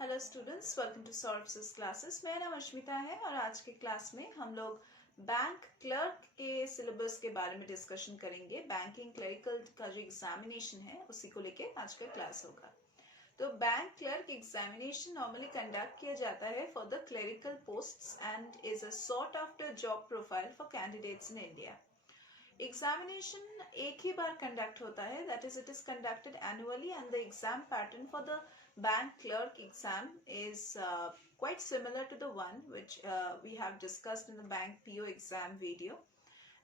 Hello students, welcome to Saurabh's classes. मेरा नाम अश्मिता है और आज के क्लास में हम लोग बैंक क्लर्क के सिलेबस के बारे में डिस्कशन करेंगे। बैंकिंग क्लरिकल का जो एग्जामिनेशन है उसी को लेके आज का क्लास होगा। तो bank clerk examination normally conduct किया जाता है for the clerical posts and is a sort after job profile for candidates in India. Examination एक ही बार कंडक्ट होता है, that is it is conducted annually and the exam pattern for the bank clerk exam is quite similar to the one which we have discussed in the bank PO exam video,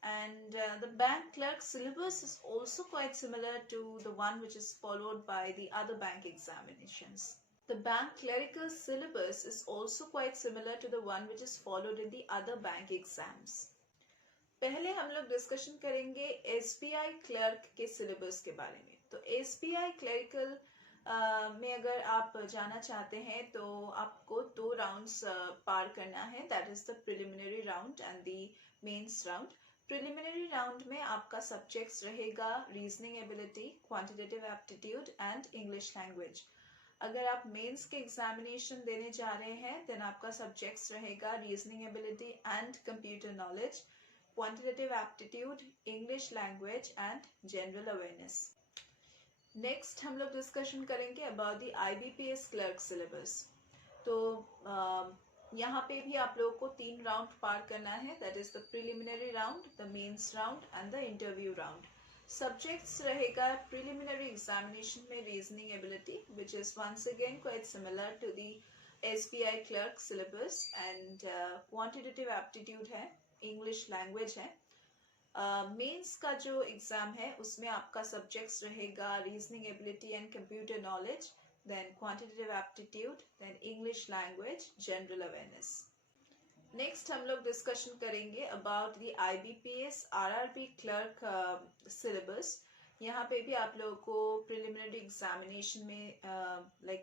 and the bank clerk syllabus is also quite similar to the one which is followed by the other bank examinations. The bank clerical syllabus is also quite similar to the one which is followed in the other bank exams. पहले हम लोग discussion करेंगे SBI clerk के syllabus के बारे में। तो SBI clerical में अगर आप जाना चाहते हैं तो आपको 2 राउंड्स पार करना है, that is the preliminary round and the mains round. Preliminary round में आपका सब्जेक्ट्स रहेगा reasoning ability, quantitative aptitude and English language. अगर आप मेंस के एग्जामिनेशन देने जा रहे हैं देन आपका सब्जेक्ट्स रहेगा reasoning ability and computer knowledge, quantitative aptitude, English language and general awareness. Next हम लोग डिस्कशन करेंगे about the IBPS clerk syllabus. तो यहाँ पे भी आप लोगों को 3 राउंड पार करना है, that is the preliminary round, the mains round and the interview round. Subjects रहेगा प्रिलिमिनरी एग्जामिनेशन में reasoning ability which is once again quite similar to the SBI clerk syllabus, and quantitative aptitude है, English language है। Mains का जो exam है उसमें आपका subjects रहेगा reasoning ability and computer knowledge, then quantitative aptitude, then English language, general awareness. Next हम लोग डिस्कशन करेंगे about the IBPS RRB clerk syllabus. यहाँ पे भी आप लोगों को प्रिलिमिनरी एग्जामिनेशन में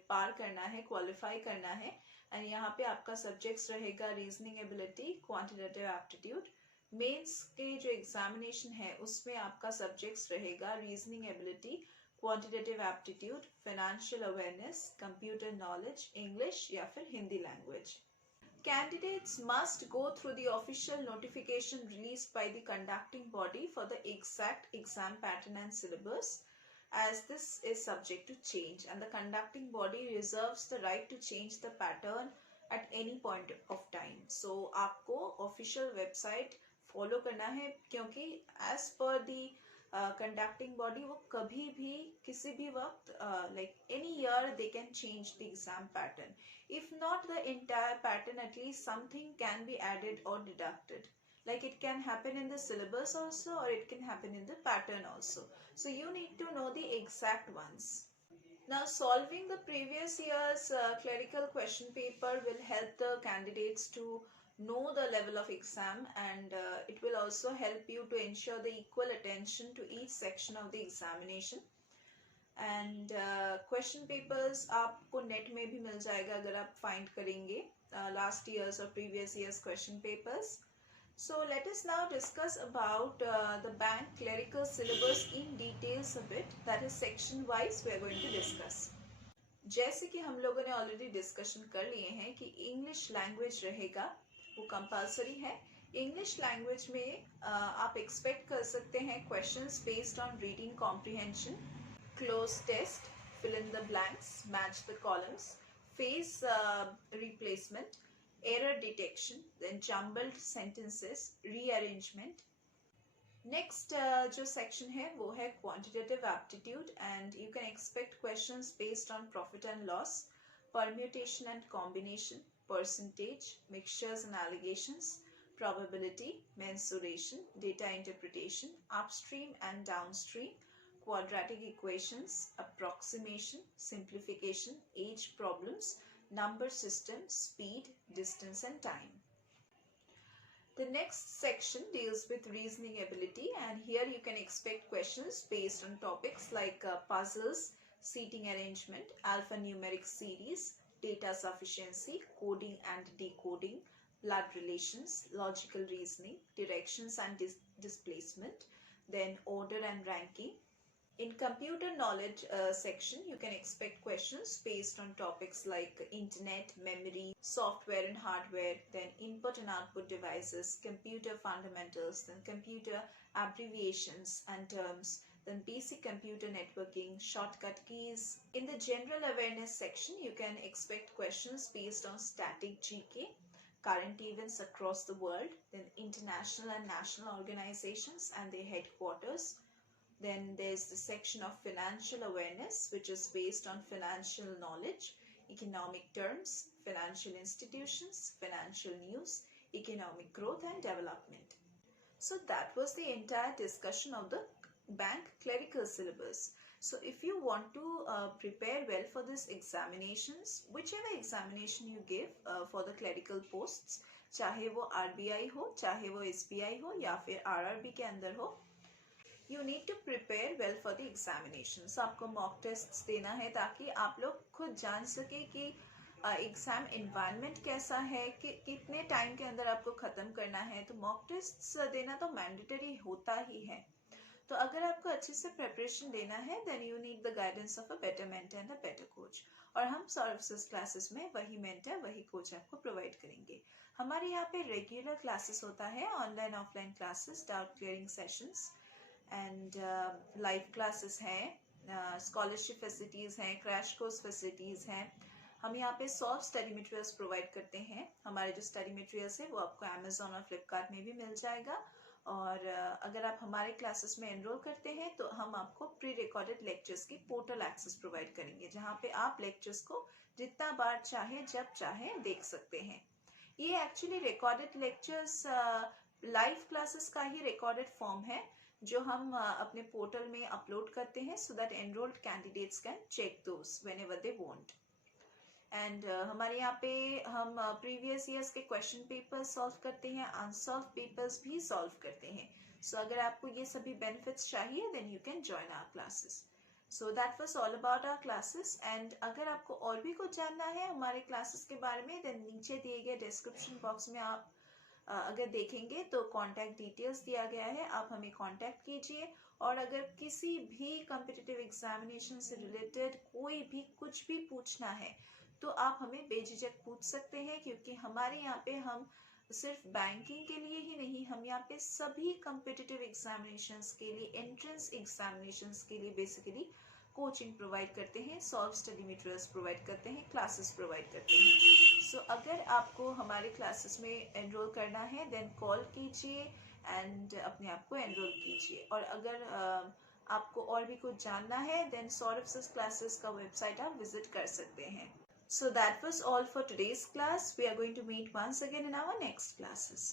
पार करना है, क्वालिफाई करना है, एंड यहाँ पे आपका सब्जेक्ट्स रहेगा reasoning ability, quantitative aptitude. Mains के जो एग्जामिनेशन है उसमें आपका सब्जेक्ट्स रहेगा reasoning ability, quantitative aptitude, financial awareness, computer knowledge, English या फिर Hindi language. Candidates must go through the official notification released by the conducting body for the exact exam pattern and syllabus, as this is subject to change, and the conducting body reserves the right to change the pattern at any point of time. So आपको official website follow करना है, क्योंकि as per दी conducting body वो कभी भी किसी भी वक्त any year they can change the exam pattern. If not the entire pattern, at least something can be added और deducted, like it can happen in the syllabus also or it can happen in the pattern also, so you need to know the exact ones. Now solving the previous year's clerical question paper will help the candidates to know the level of exam, and it will also help you to ensure the equal attention to each section of the examination. And question papers आपको net में भी मिल जाएगा अगर आप find करेंगे last years और previous years question papers. So let us now discuss about the bank clerical syllabus in details a bit, that is section wise we are going to discuss. जैसे कि हम लोगों ने ऑलरेडी डिस्कशन कर लिए हैं कि इंग्लिश लैंग्वेज रहेगा, वो कंपलसरी है। इंग्लिश लैंग्वेज में आप एक्सपेक्ट कर सकते हैं questions based on reading comprehension, cloze test, fill in the blanks, match the columns, phrase replacement, error detection, then jumbled sentences, rearrangement. Next जो सेक्शन है वो है quantitative aptitude, and you can expect questions based on profit and loss, permutation and combination, percentage, mixtures and allegations, probability, mensuration, data interpretation, upstream and downstream, quadratic equations, approximation, simplification, age problems, number system, speed, distance and time. The next section deals with reasoning ability, and here you can expect questions based on topics like puzzles, seating arrangement, alphanumeric series, data sufficiency, coding and decoding, blood relations, logical reasoning, directions and displacement, then order and ranking, In computer knowledge section, you can expect questions based on topics like internet, memory, software and hardware, then input and output devices, computer fundamentals, then computer abbreviations and terms, then basic computer networking, shortcut keys. In the general awareness section, you can expect questions based on static GK, current events across the world, then international and national organizations and their headquarters. Then there's the section of financial awareness, which is based on financial knowledge, economic terms, financial institutions, financial news, economic growth and development. So that was the entire discussion of the bank clerical syllabus. So if you want to prepare well for this examinations, whichever examination you give for the clerical posts, चाहे वो RBI हो, चाहे वो SBI हो या फिर RRB के अंदर हो, you need to prepare well for the examination. आपको मॉक टेस्ट देना है ताकि आप लोग खुद जान सके कि एग्जाम एनवायरनमेंट कैसा है, कि कितने टाइम के अंदर आपको ख़त्म करना है. तो मॉक टेस्ट देना तो मैंडेटरी होता ही है. तो अगर आपको अच्छे से प्रिपरेशन देना है then you need the guidance of a better mentor and a better coach. और हम सर्विसेज क्लासेस में वही मेंटर वही कोच आपको प्रोवाइड करेंगे. हमारे यहाँ पे रेगुलर क्लासेस होता है, online offline classes, doubt clearing sessions and live classes हैं, स्कॉलरशिप फैसिलिटीज़ हैं, क्रैश कोर्स फैसिलिटीज़ हैं. हम यहाँ पे सॉल्व स्टडी मटेरियल्स प्रोवाइड करते हैं. हमारे जो स्टडी मटेरियल्स है वो आपको अमेजोन और फ्लिपकार्ट में भी मिल जाएगा. और अगर आप हमारे क्लासेस में एनरोल करते हैं तो हम आपको प्री रिकॉर्डेड लेक्चर्स की पोर्टल एक्सेस प्रोवाइड करेंगे, जहाँ पे आप लेक्चर्स को जितना बार चाहे जब चाहे देख सकते हैं. ये actually recorded lectures live classes का ही रिकॉर्डेड फॉर्म है जो हम अपने पोर्टल में अपलोड करते हैं so that enrolled candidates can check those whenever they want. And हमारे यहाँ पे हम प्रीवियस ईयर्स के क्वेश्चन पेपर्स सॉल्व करते हैं, अनसॉल्व पेपर्स भी सॉल्व करते हैं. सो अगर आपको ये सभी बेनिफिट्स चाहिए then you can join our classes. So that was all about our classes. And अगर आपको और भी कुछ जानना है हमारे क्लासेस के बारे में देन नीचे दिए गए डिस्क्रिप्शन बॉक्स में आप अगर देखेंगे तो कॉन्टैक्ट डिटेल्स दिया गया है, आप हमें कॉन्टैक्ट कीजिए. और अगर किसी भी कॉम्पिटिटिव एग्जामिनेशन से रिलेटेड कोई भी कुछ भी पूछना है तो आप हमें बेझिझक पूछ सकते हैं, क्योंकि हमारे यहाँ पे हम सिर्फ बैंकिंग के लिए ही नहीं, हम यहाँ पे सभी कॉम्पिटिटिव एग्जामिनेशंस के लिए, एंट्रेंस एग्जामिनेशंस के लिए बेसिकली कोचिंग प्रोवाइड करते हैं, सॉल्व स्टडी मटेरियल्स प्रोवाइड करते हैं, क्लासेस प्रोवाइड करते हैं. सो अगर आपको हमारे क्लासेस में एनरोल करना है देन कॉल कीजिए एंड अपने आप को एनरोल कीजिए. और अगर आपको और भी कुछ जानना है देन सौरभ क्लासेस का वेबसाइट आप विजिट कर सकते हैं. So that was all for today's class. We are going to meet once again in our next classes.